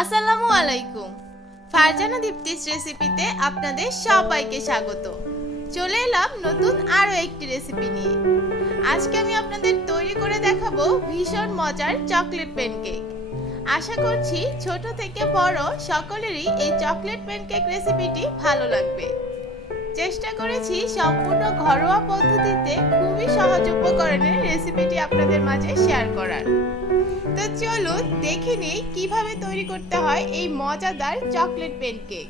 আসসালামু আলাইকুম। ফারজানা দীপ্তিস রেসিপিতে আপনাদের সবাইকে স্বাগত। চলে এলাম নতুন আরো একটি রেসিপি নিয়ে। আজকে আমি আপনাদের তৈরি করে দেখাবো ভীষণ মজার চকলেট প্যানকেক। আশা করছি ছোট থেকে বড় সকলেরই এই চকলেট প্যানকেক রেসিপিটি ভালো লাগবে। চেষ্টা করেছি সম্পূর্ণ ঘরোয়া পদ্ধতিতে খুবই সহজ উপকরণে রেসিপিটি আপনাদের মাঝে শেয়ার করার। তো চলুন দেখে নিই কিভাবে তৈরি করতে হয় এই মজাদার চকলেট প্যানকেক।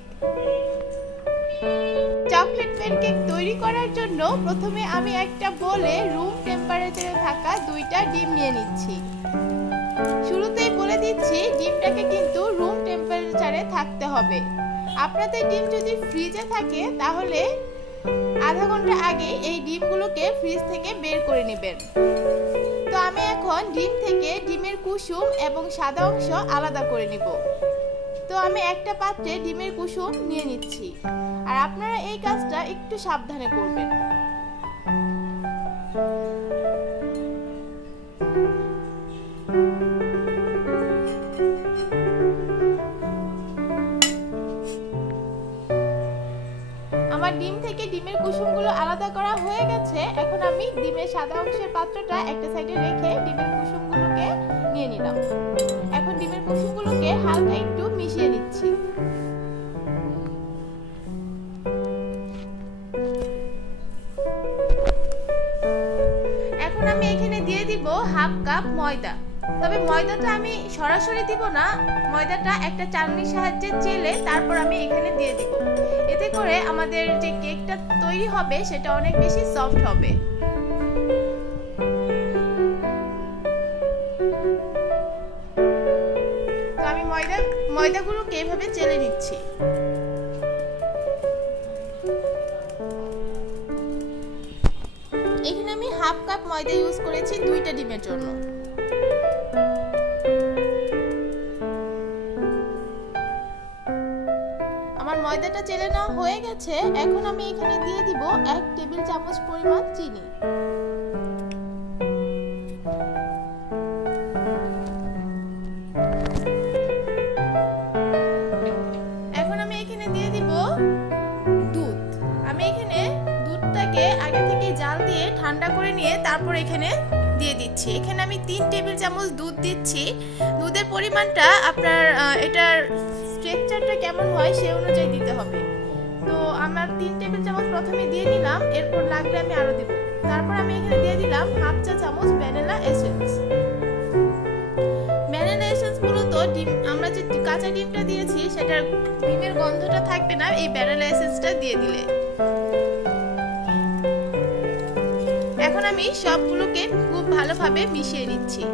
চকলেট প্যানকেক তৈরি করার জন্য প্রথমে আমি একটা বোলে রুম টেম্পারেচারে থাকা 2টা ডিম নিয়ে নিচ্ছি। শুরুতেই বলে দিচ্ছি ডিমটাকে কিন্তু রুম টেম্পারেচারে থাকতে হবে। আপনাদের ডিম যদি ফ্রিজে থাকে তাহলে আধা ঘন্টা আগে এই ডিমগুলোকে ফ্রিজ থেকে বের করে নেবেন। তো আমি এখন ডিম থেকে ডিমের কুসুম এবং সাদা অংশ আলাদা করে নিব। তো আমি একটা পাত্রে ডিমের কুসুম নিয়ে নিচ্ছি, আর আপনারা এই কাজটা একটু সাবধানে করবেন। আমার ডিম থেকে ডিমের কুসুমগুলো আলাদা করা হয়ে গেছে। এখন আমি ডিমের সাদা অংশের পাত্রটা একটা সাইডে রেখে ডিমের কুসুমগুলোকে নিয়ে নিলাম। এখন ডিমের কুসুমগুলোকে হালকা একটু মিশিয়ে নিচ্ছি। এখন আমি এখানে দিয়ে দিব হাফ কাপ ময়দা। তবে ময়দাটা আমি সরাসরি দিব না, ময়দাটা একটা চালনির সাহায্যে চেলে তারপর আমি এখানে দিয়ে দিব। এতে করে আমাদের যে কেকটা তৈরি হবে সেটা অনেক বেশি সফট হবে। তো আমি ময়দাগুলোকে এভাবে চেলে নিচ্ছি। এখানে আমি হাফ কাপ ময়দা ইউজ করেছি 2টা ডিমের জন্য। আমার ময়দাটা চেলে নেওয়া হয়ে গেছে। এখন আমি এখানে দিয়ে দিব 1 টেবিল চামচ পরিমাণ চিনি। এখন আমি এখানে দিয়ে দিব দুধ। আমি এখানে দুধটাকে আগে থেকে জাল দিয়ে ঠান্ডা করে নিয়ে তারপর এখানে দিয়ে দিচ্ছি। এখানে আমি 3 টেবিল চামচ দুধ দিচ্ছি। দুধের পরিমাণটা আপনার এটার স্ট্রাকচারটা কেমন হয় সেই অনুযায়ী দিতে হবে। তো আমার 3 টেবিল চামচ প্রথমে দিয়ে নিলাম, এরপর লাগলে আমি আরো দেব। তারপর আমি এখানে দিয়ে দিলাম হাফ চা চামচ ভ্যানিলা এসেন্স। ভ্যানিলা এসেন্স মূলত আমরা যে কাঁচা ডিমটা দিয়েছি সেটার ডিমের গন্ধটা থাকবে না এই ভ্যানিলা এসেন্সটা দিয়ে দিলে। এখন আমি সবগুলোকে খুব ভালোভাবে মিশিয়ে নিচ্ছি।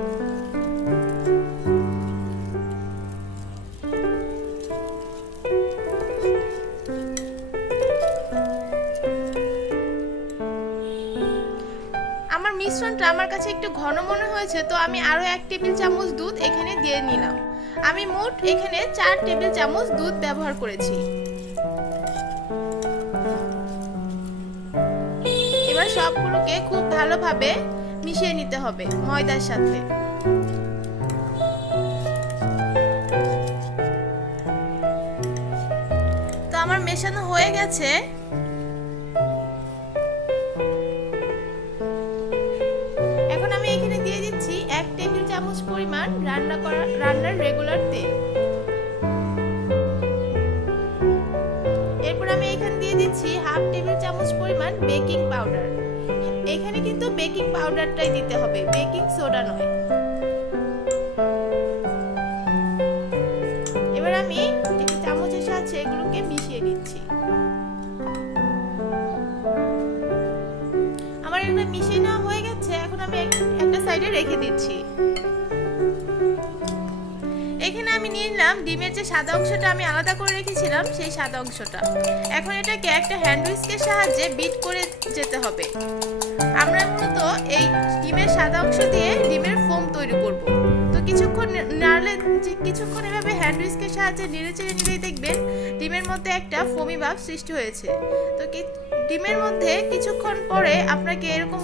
আমার মিশ্রণটা আমার কাছে একটু ঘন মনে হয়েছে, তো আমি আরো 1 টেবিল চামচ দুধ এখানে দিয়ে নিলাম। আমি মোট এখানে 4 টেবিল চামচ দুধ ব্যবহার করেছি। এবার সবগুলোকে খুব ভালোভাবে মিশিয়ে নিতে হবে ময়দার সাথে। তো আমার মেশানো হয়ে গেছে। এখন আমি এখানে দিয়ে দিচ্ছি 1 টেবিল চামচ পরিমাণ রান্নার রেগুলার তেল। এরপর আমি এখানে দিয়ে দিচ্ছি হাফ টেবিল চামচ পরিমাণ বেকিং পাউডার। এখানে কিন্তু বেকিং পাউডারটাই দিতে হবে, বেকিং সোডা নয়। এবার আমি একটা চামচের সাহায্যে এগুলোকে মিশিয়ে নিচ্ছি। আমার এটা মিশিয়ে নেওয়া হয়ে গেছে। এখন আমি একটা সাইডে রেখে দিচ্ছি। এখানে আমি নিয়ে নিলাম ডিমের যে সাদা অংশটা আমি আলাদা করে রেখেছিলাম সেই সাদা অংশটা। এখন এটাকে একটা হ্যান্ড হুইস্কের সাহায্যে বিট করে যেতে হবে। আমরা মূলত এই ডিমের সাদা অংশ দিয়ে ডিমের ফোম তৈরি করব। তো কিছুক্ষণ এভাবে হ্যান্ড হুইস্কের সাহায্যে নেড়েচেড়ে নিলেই দেখবেন ডিমের মধ্যে একটা ফোমি ভাব সৃষ্টি হয়েছে। তো ডিমের মধ্যে কিছুক্ষণ পরে আপনাকে এরকম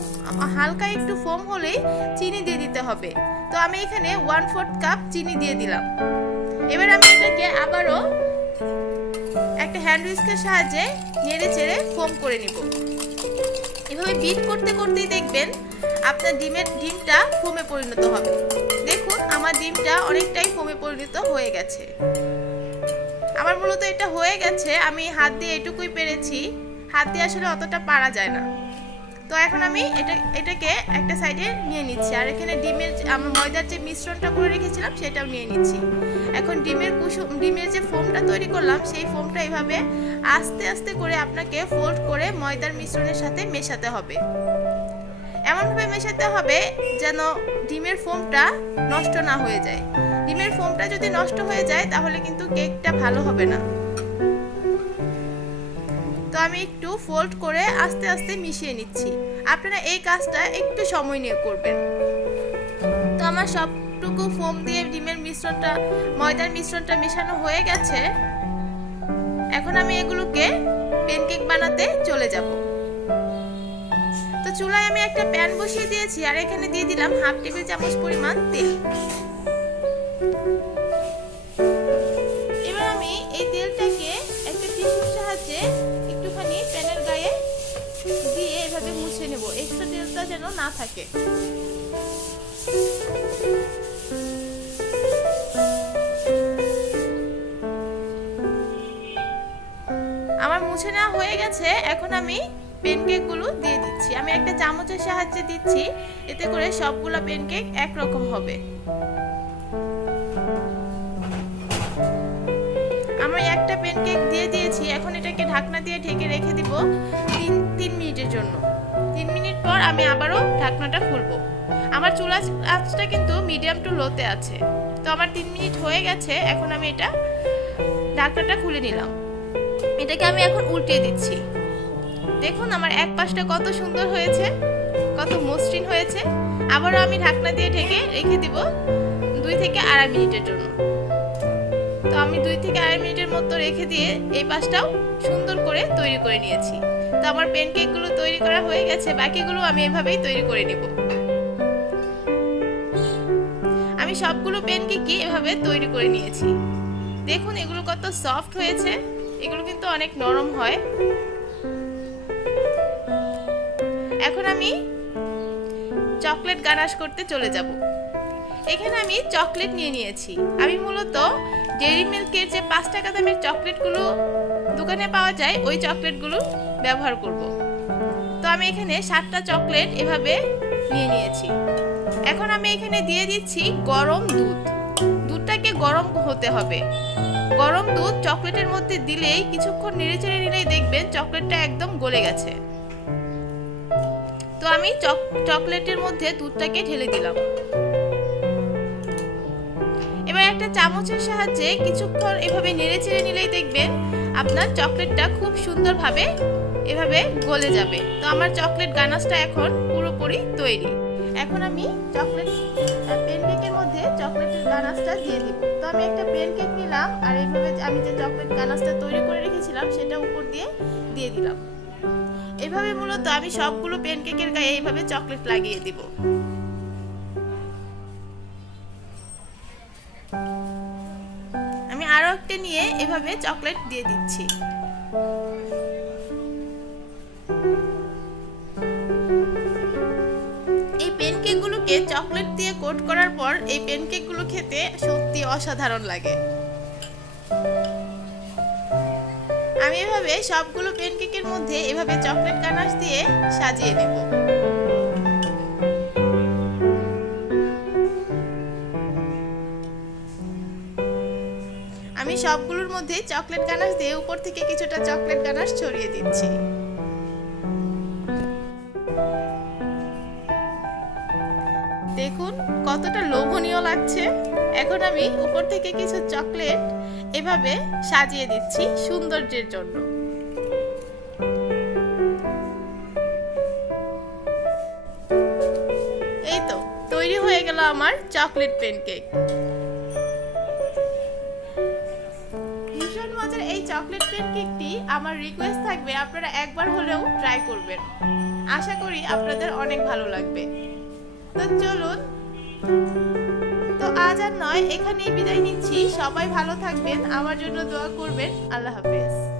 হালকা একটু ফোম হলেই চিনি দিয়ে দিতে হবে। তো আমি এখানে 1/4 কাপ চিনি দিয়ে দিলাম। এবার আমি এটাকে আবারও একটা হ্যান্ড হুইস্কের সাহায্যে নেড়ে চেড়ে ফোম করে নিব। এভাবে বিট করতে করতেই দেখবেন আপনার ডিমটা ফোমে পরিণত হবে। দেখুন আমার ডিমটা অনেকটাই ফোমে পরিণত হয়ে গেছে। আমার মূলত এটা হয়ে গেছে, আমি হাত দিয়ে এটুকুই পেরেছি, হাত দিয়ে আসলে অতটা পারা যায় না। তো এখন আমি এটাকে একটা সাইডে নিয়ে নিচ্ছি, আর এখানে আমরা ময়দার যে মিশ্রণটা করে রেখেছিলাম সেটাও নিয়ে নিচ্ছি। এখন ডিমের যে ফোমটা তৈরি করলাম সেই ফোমটা এইভাবে আস্তে আস্তে করে আপনাকে ফোল্ড করে ময়দার মিশ্রণের সাথে মেশাতে হবে। এমনভাবে মেশাতে হবে যেন ডিমের ফোমটা নষ্ট না হয়ে যায়। ডিমের ফোমটা যদি নষ্ট হয়ে যায় তাহলে কিন্তু কেকটা ভালো হবে না। তো আমি একটু ফোল্ড করে আস্তে আস্তে মিশিয়ে নিচ্ছি। আপনারা এই কাজটা একটু সময় নিয়ে করবেন। তো আমার সবটুকু ফোম দিয়ে ময়দার মিশ্রণটা মেশানো হয়ে গেছে। এখন আমি এগুলোকে প্যানকেক বানাতে চলে যাব। তো চুলায় আমি একটা প্যান বসিয়ে দিয়েছি, আর এখানে দিয়ে দিলাম 1/2 টেবিল চামচ পরিমাণ তেল। এবার আমি এই তেলটাকে একটা টিস্যুর সাহায্যে একটুখানি প্যানের গায়ে দিয়ে এভাবে মুছে নেব, এক্সট্রা তেলটা যেন না থাকে। আমার মুছে নেওয়া হয়ে গেছে। এখন আমি প্যানকেকগুলো দিয়ে দিচ্ছি। আমি একটা চামচের সাহায্যে দিচ্ছি, এতে করে সবগুলো প্যানকেক একরকম হবে। আমি একটা প্যানকেক দিয়ে দিয়েছি। এখন এটাকে ঢাকনা দিয়ে ঢেকে রেখে দিব 3 মিনিটের জন্য। 3 মিনিট পর আমি আবারও ঢাকনাটা খুলবো। আমার চুলার আঁচটা কিন্তু মিডিয়াম টু লোতে আছে। তো আমার 3 মিনিট হয়ে গেছে। এখন আমি ঢাকনাটা খুলে নিলাম। এটাকে আমি এখন উল্টিয়ে দিচ্ছি। দেখুন আমার এক পাশটা কত সুন্দর হয়েছে, কত মসৃণ হয়েছে। আবারও আমি ঢাকনা দিয়ে ঢেকে রেখে দিব 2 থেকে 2.5 মিনিটের জন্য। তো আমি 2 থেকে 2.5 মিনিটের মতো রেখে দিয়ে এই পাশটাও সুন্দর করে তৈরি করে নিয়েছি। তো আমার প্যানকেকগুলো তৈরি করা হয়ে গেছে, বাকিগুলো আমি এভাবেই তৈরি করে নিব। আমি সবগুলো প্যানকেকই এভাবে তৈরি করে নিয়েছি। দেখুন এগুলো কত সফট হয়েছে, এগুলো কিন্তু অনেক নরম হয়। এখন আমি চকলেট গানাশ করতে চলে যাব। এখানে আমি চকলেট নিয়ে নিয়েছি। আমি মূলত ডেইরি মিল্কের যে 5 টাকা দামের চকলেটগুলো দোকানে পাওয়া যায় ওই চকলেটগুলো ব্যবহার করব। তো আমি এখানে 7টা চকলেট এভাবে নিয়ে নিয়েছি। এখন আমি এখানে দিয়ে দিচ্ছি গরম দুধ। দুধটাকে গরম হতে হবে। গরম দুধ চকলেটের মধ্যে দিলেই কিছুক্ষণ নেড়েচেড়ে নিলেই দেখবেন চকলেটটা একদম গলে গেছে। তো আমি চকলেটের মধ্যে দুধটাকে ঢেলে দিলাম। এবার একটা চামচের সাহায্যে কিছুক্ষণ এভাবে নেড়েচেড়ে নিলেই দেখবেন আপনার চকলেটটা খুব সুন্দরভাবে এভাবে গলে যাবে। তো আমার চকলেট গানাশটা এখন পুরোপুরি তৈরি। এখন আমি প্যানকেকের মধ্যে চকলেটের গানাশটা দিয়ে দিব। তো আমি একটা প্যানকেক নিলাম, আর এইভাবে আমি যে চকলেট গানাশটা তৈরি করে রেখেছিলাম সেটা উপর দিয়ে দিলাম। এভাবে মূলত আমি সবগুলো প্যানকেকের গায়ে এইভাবে চকলেট লাগিয়ে দিব। আমি আরো একটা নিয়ে এভাবে চকলেট দিয়ে দিচ্ছি। এই প্যানকেকগুলোকে চকলেট দিয়ে কোট করার পর এই প্যানকেকগুলো খেতে সত্যি অসাধারণ লাগে। আমি এভাবে সবগুলো প্যানকেকের মধ্যে এভাবে চকলেট গানাশ দিয়ে সাজিয়ে নেব। আমি সবগুলোর মধ্যে চকলেট গানাশ দিয়ে উপর থেকে কিছুটা চকলেট গানাশ ছড়িয়ে দিচ্ছি। দেখুন কতটা লোভনীয় লাগছে। এখন আমি উপর থেকে কিছু চকলেট এভাবে সাজিয়ে দিচ্ছি সৌন্দর্যের জন্য। এই তো তৈরি হয়ে গেল আমার চকলেট প্যানকেক। ভীষণ মজার এই চকলেট প্যানকেকটি আমার রিকোয়েস্ট থাকবে আপনারা একবার হলেও ট্রাই করবেন। আশা করি আপনাদের অনেক ভালো লাগবে। তো চলুন, তো আজ আর নয়, নয়, এখানেই বিদায় নিচ্ছি। সবাই ভালো থাকবেন, আমার জন্য দোয়া করবেন। আল্লাহ হাফেজ।